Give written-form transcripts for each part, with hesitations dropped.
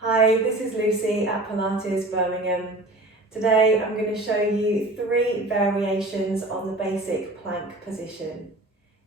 Hi, this is Lucy at Pilates Birmingham. Today I'm going to show you 3 variations on the basic plank position.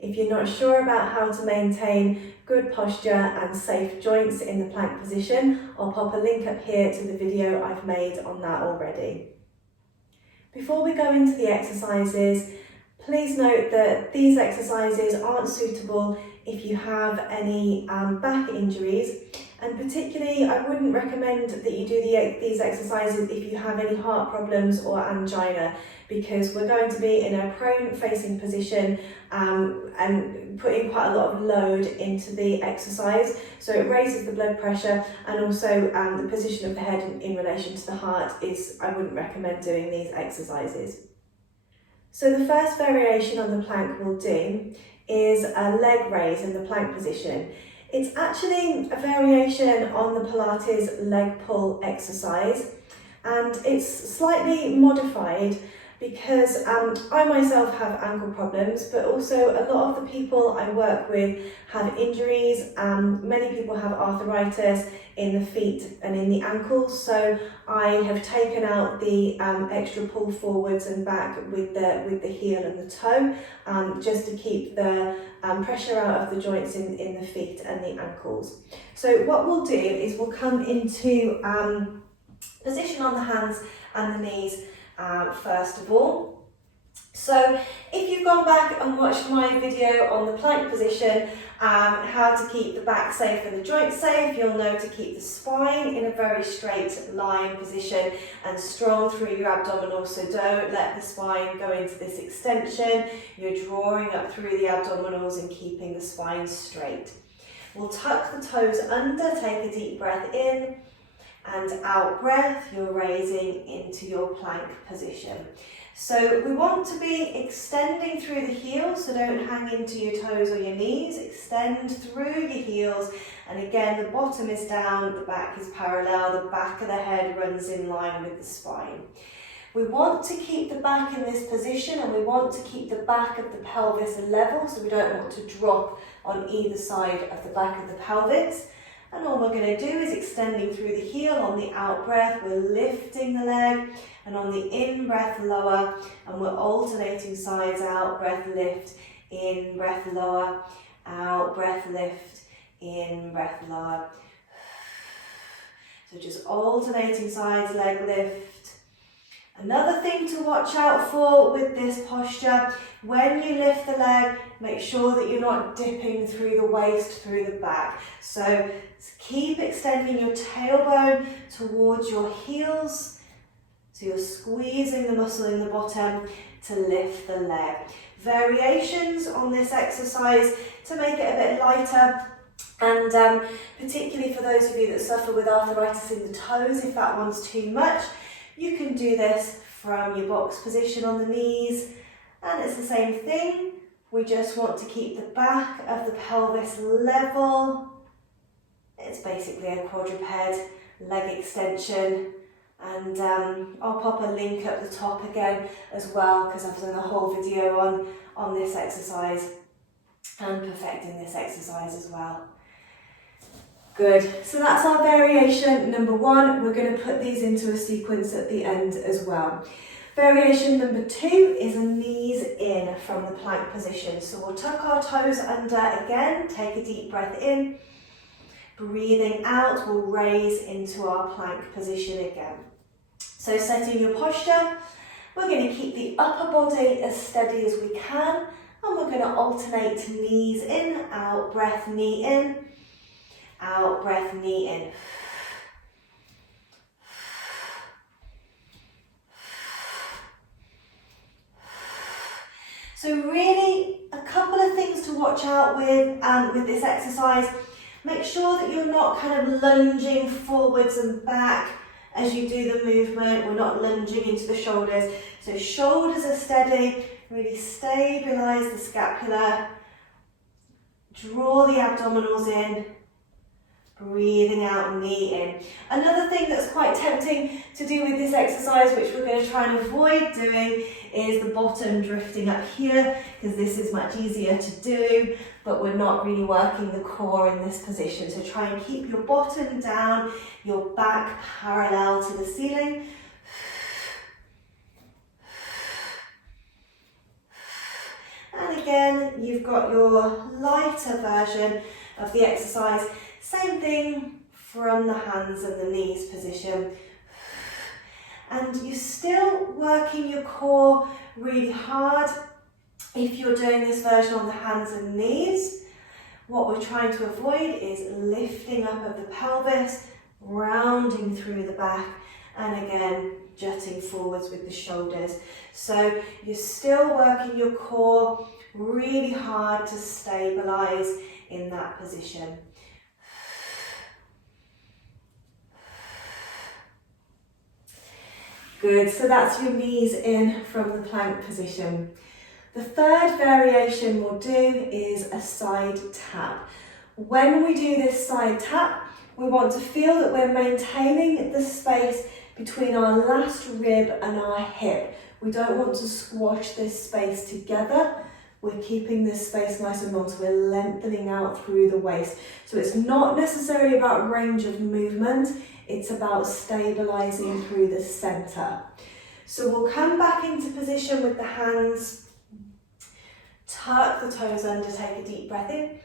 If you're not sure about how to maintain good posture and safe joints in the plank position, I'll pop a link up here to the video I've made on that already. Before we go into the exercises, please note that these exercises aren't suitable if you have any back injuries, and particularly I wouldn't recommend that you do these exercises if you have any heart problems or angina, because we're going to be in a prone facing position and putting quite a lot of load into the exercise, so it raises the blood pressure, and also the position of the head in relation to the heart I wouldn't recommend doing these exercises. So the first variation on the plank we'll do is a leg raise in the plank position. It's actually a variation on the Pilates leg pull exercise, and it's slightly modified because I myself have ankle problems, but also a lot of the people I work with have injuries. Many people have arthritis in the feet and in the ankles, so I have taken out the extra pull forwards and back with the heel and the toe, just to keep the pressure out of the joints in the feet and the ankles. So what we'll do is we'll come into position on the hands and the knees first of all. So if you've gone back and watched my video on the plank position, how to keep the back safe and the joints safe, you'll know to keep the spine in a very straight line position and strong through your abdominals. So don't let the spine go into this extension. You're drawing up through the abdominals and keeping the spine straight. We'll tuck the toes under, take a deep breath in, and out breath, you're raising into your plank position. So we want to be extending through the heels, so don't hang into your toes or your knees. Extend through your heels, and again the bottom is down, the back is parallel, the back of the head runs in line with the spine. We want to keep the back in this position, and we want to keep the back of the pelvis level, so we don't want to drop on either side of the back of the pelvis. And all we're going to do is extending through the heel. On the out breath, we're lifting the leg, and on the in breath, lower, and we're alternating sides out, breath lift, in breath lower, out breath lift, in breath lower. So just alternating sides, leg lift. Another thing to watch out for with this posture, when you lift the leg, make sure that you're not dipping through the waist, through the back. So keep extending your tailbone towards your heels. So you're squeezing the muscle in the bottom to lift the leg. Variations on this exercise to make it a bit lighter, and particularly for those of you that suffer with arthritis in the toes, if that one's too much, you can do this from your box position on the knees, and it's the same thing. We just want to keep the back of the pelvis level. It's basically a quadruped leg extension, and I'll pop a link at the top again as well, because I've done a whole video on this exercise and perfecting this exercise as well. Good, so that's our variation number 1. We're going to put these into a sequence at the end as well. Variation number 2 is a knees in from the plank position. So we'll tuck our toes under again, take a deep breath in, breathing out, we'll raise into our plank position again. So setting your posture, we're going to keep the upper body as steady as we can, and we're going to alternate knees in, out breath, knee in, out breath, knee in. So really, a couple of things to watch out with this exercise. Make sure that you're not kind of lunging forwards and back as you do the movement. We're not lunging into the shoulders. So shoulders are steady, really stabilize the scapula. Draw the abdominals in. breathing out, knee in. Another thing that's quite tempting to do with this exercise, which we're going to try and avoid doing, is the bottom drifting up here, because this is much easier to do, but we're not really working the core in this position. So try and keep your bottom down, your back parallel to the ceiling. And again, you've got your lighter version of the exercise. Same thing from the hands and the knees position. And you're still working your core really hard. If you're doing this version on the hands and knees, what we're trying to avoid is lifting up of the pelvis, rounding through the back, and again, jutting forwards with the shoulders. So you're still working your core really hard to stabilize in that position. Good, so that's your knees in from the plank position. The third variation we'll do is a side tap. When we do this side tap, we want to feel that we're maintaining the space between our last rib and our hip. We don't want to squash this space together. We're keeping this space nice and long, so we're lengthening out through the waist. So it's not necessarily about range of movement, it's about stabilizing through the center. So we'll come back into position with the hands, tuck the toes under, take a deep breath in.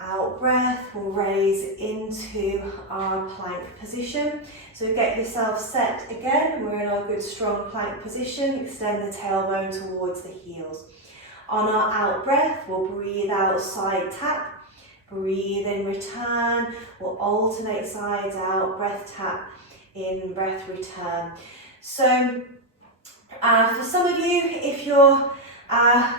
Out breath, we'll raise into our plank position. So get yourself set again. We're in our good strong plank position. Extend the tailbone towards the heels. On our out breath, we'll breathe out, side tap. Breathe in, return. We'll alternate sides out, breath tap, in, breath return. So for some of you, if you're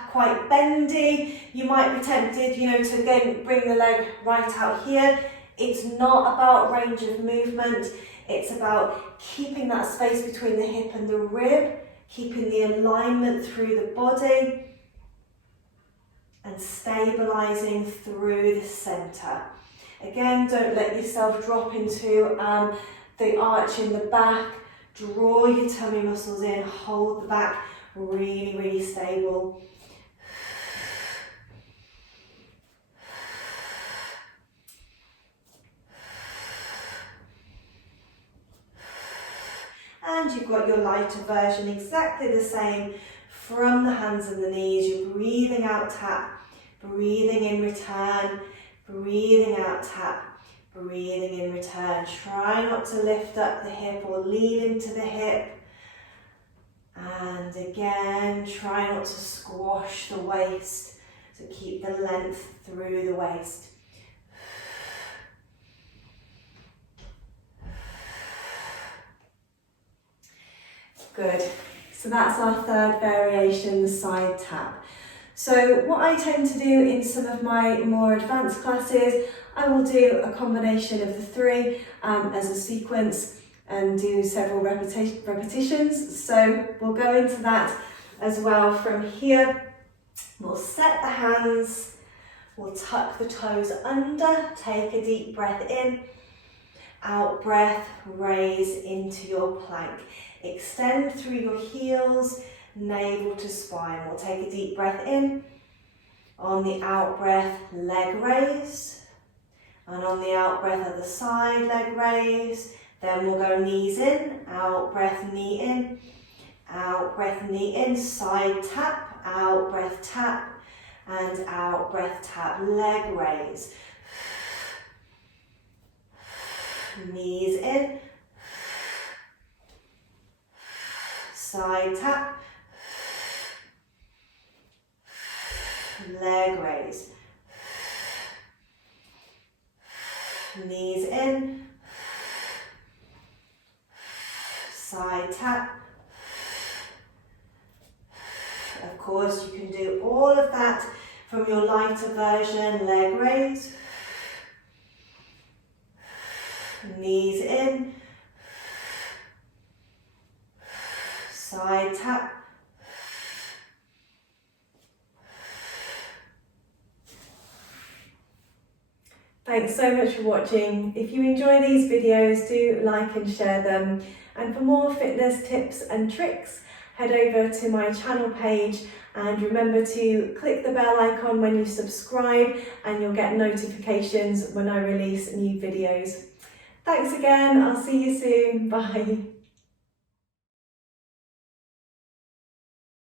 quite bendy, you might be tempted, to again bring the leg right out here. It's not about range of movement. It's about keeping that space between the hip and the rib, keeping the alignment through the body, and stabilizing through the center. Again, don't let yourself drop into the arch in the back. Draw your tummy muscles in, hold the back really, really stable. And you've got your lighter version, exactly the same from the hands and the knees. You're breathing out, tap, breathing in, return, breathing out, tap, breathing in, return. Try not to lift up the hip or lean into the hip. And again, try not to squash the waist, so keep the length through the waist. Good. So that's our third variation, the side tap. So what I tend to do in some of my more advanced classes, I will do a combination of the three as a sequence and do several repetitions. So we'll go into that as well from here. We'll set the hands, we'll tuck the toes under, take a deep breath in, out breath, raise into your plank. Extend through your heels, navel to spine. We'll take a deep breath in. On the out breath, leg raise. And on the out breath, other side, leg raise. Then we'll go knees in, out breath, knee in. Out breath, knee in, side tap, out breath, tap. And out breath, tap, leg raise. Knees in. Side tap, leg raise, knees in, side tap. Of course, you can do all of that from your lighter version, leg raise, knees in, side tap, Thanks so much for watching. If you enjoy these videos, do like and share them. And for more fitness tips and tricks, head over to my channel page and remember to click the bell icon when you subscribe and you'll get notifications when I release new videos. Thanks again, I'll see you soon, bye.